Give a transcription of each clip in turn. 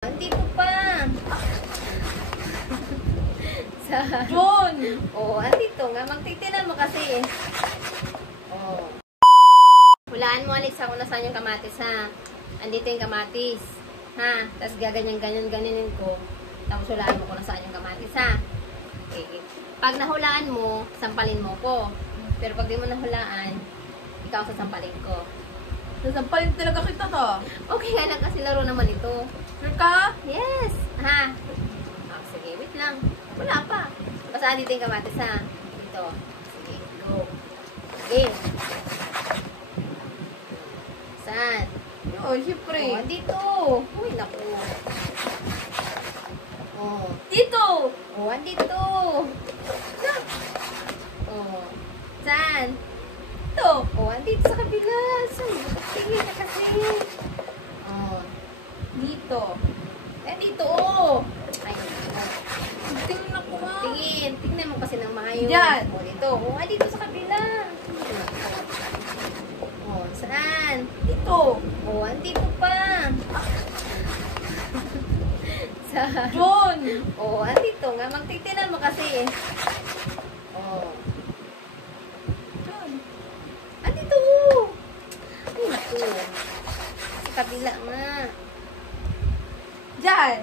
Andito pa. John! Oo, andito nga. Magtitinan mo kasi. Oo. Hulaan mo, Alex, kung nasaan yung kamatis, ha? Andito yung kamatis. Ha? Tapos gaganyan-ganyanin ko. Tapos hulaan mo kung nasaan yung kamatis, ha? Okay. Pag nahulaan mo, sampalin mo ko. Pero pag di mo nahulaan, ikaw sasampalin ko. Nasampalin talaga kita to. Okay nga lang kasi laro naman ito. Sure ka? Yes! Ha? Oh, sige, wait lang. Wala pa. Basta dito yung kamatis, ha? Dito. Sige, go. Sige. Saan? Oo, siyempre. Oh, dito. Uy, naku. Oh. Dito! Oh, andito. Oh. Saan? Dito! Oh, andito sa kabila. Saan? Tingin na kasi. Oh. Dito. Eh, dito, oh. Ay, Tingnan ako nga. tingin. Tingnan mo kasi ng maayos. Diyan. Oh, dito. Oh, dito sa kabila. Oh, saan? Dito. Oh, andito pa. Saan? John! Oh, andito nga. Magtitinan mo kasi. Oh. John. Andito. Ay, naku. Sa kabila nga. Diyan.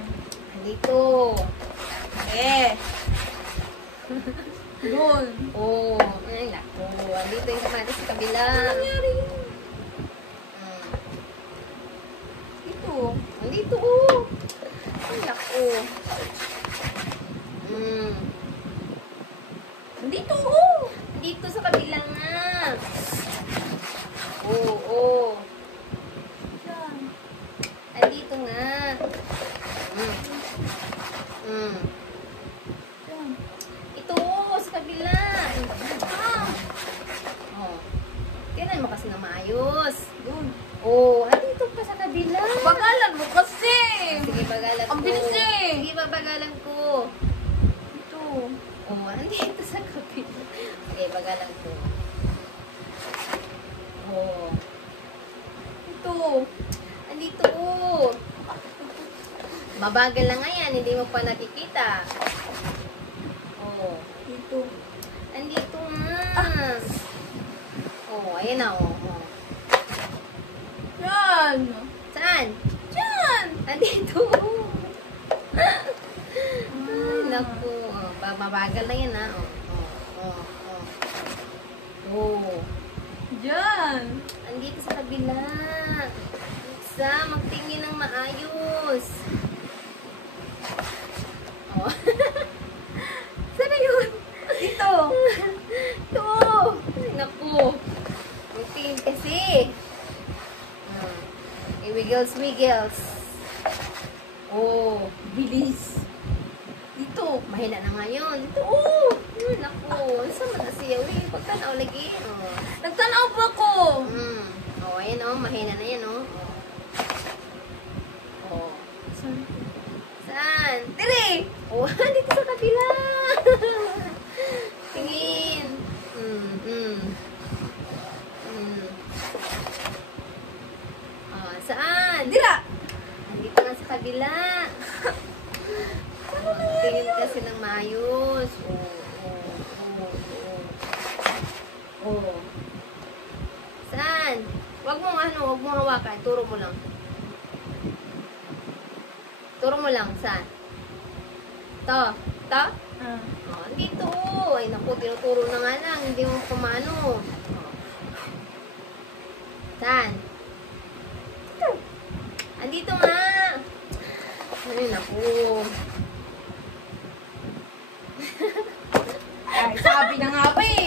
Andito. Eh. John. Oh, ay, naku. Andito yung kamatis sa kabila. Ano nangyari yun? Mm. Dito. Andito, oh. Ay, naku. Mm. Dito, oh. Dito sa kabila nga. Oo, oh. Diyan. Andito nga. Mm. Mm. Diyan. Ito, sa kabila. Ah. Oh. Tingnan mo kasi na maayos. John. Oh, andito pa sa kabila. Bagalan mo kasi. Sige, bagalan ko. Ang bilis eh. Sige, babagalan ko. Dito. Oh, andito sa kabila. Sige, bagalan ko. Oh. Dito. Andito, oh. Mabagal lang nga yan, hindi mo pa nakikita. Oh. Dito. Andito nga. Oh, ayan na, oh. Oh. Yan. Saan? Diyan. Andito. Ay, naku. Oh, mabagal na yan, ha. Oh, oh, oh, oh. Oh. Diyan. Andito sa kabila. Isa, magtingin ng maayos. Oh. Saan na yun? Dito. Ito. Ay, naku. Magtingin kasi. Wiggles. Oh, Bilis. Dito. mahina na nga yun. Ito, oh. Ay, naku. Saan man na siya? Uy, pagkanaw lagi. Oh. Nagtanaw ba ko? Oh, ayan, oh. Mahina na yan, oh. Oh. Saan? Dire. Oh, dito sa kabila. Tingin. Saan? Dira. Dito nga sa kabila. Tingin kasi ng maayos. Oh. Saan? Wag mo hawakan. Turo mo lang. Saan? To. Oh, dito. Ay, naku, tinuturo na nga lang. Hindi mo pumano. Saan? Andito nga. Ay, naku. Ay, sabi na nga pa eh.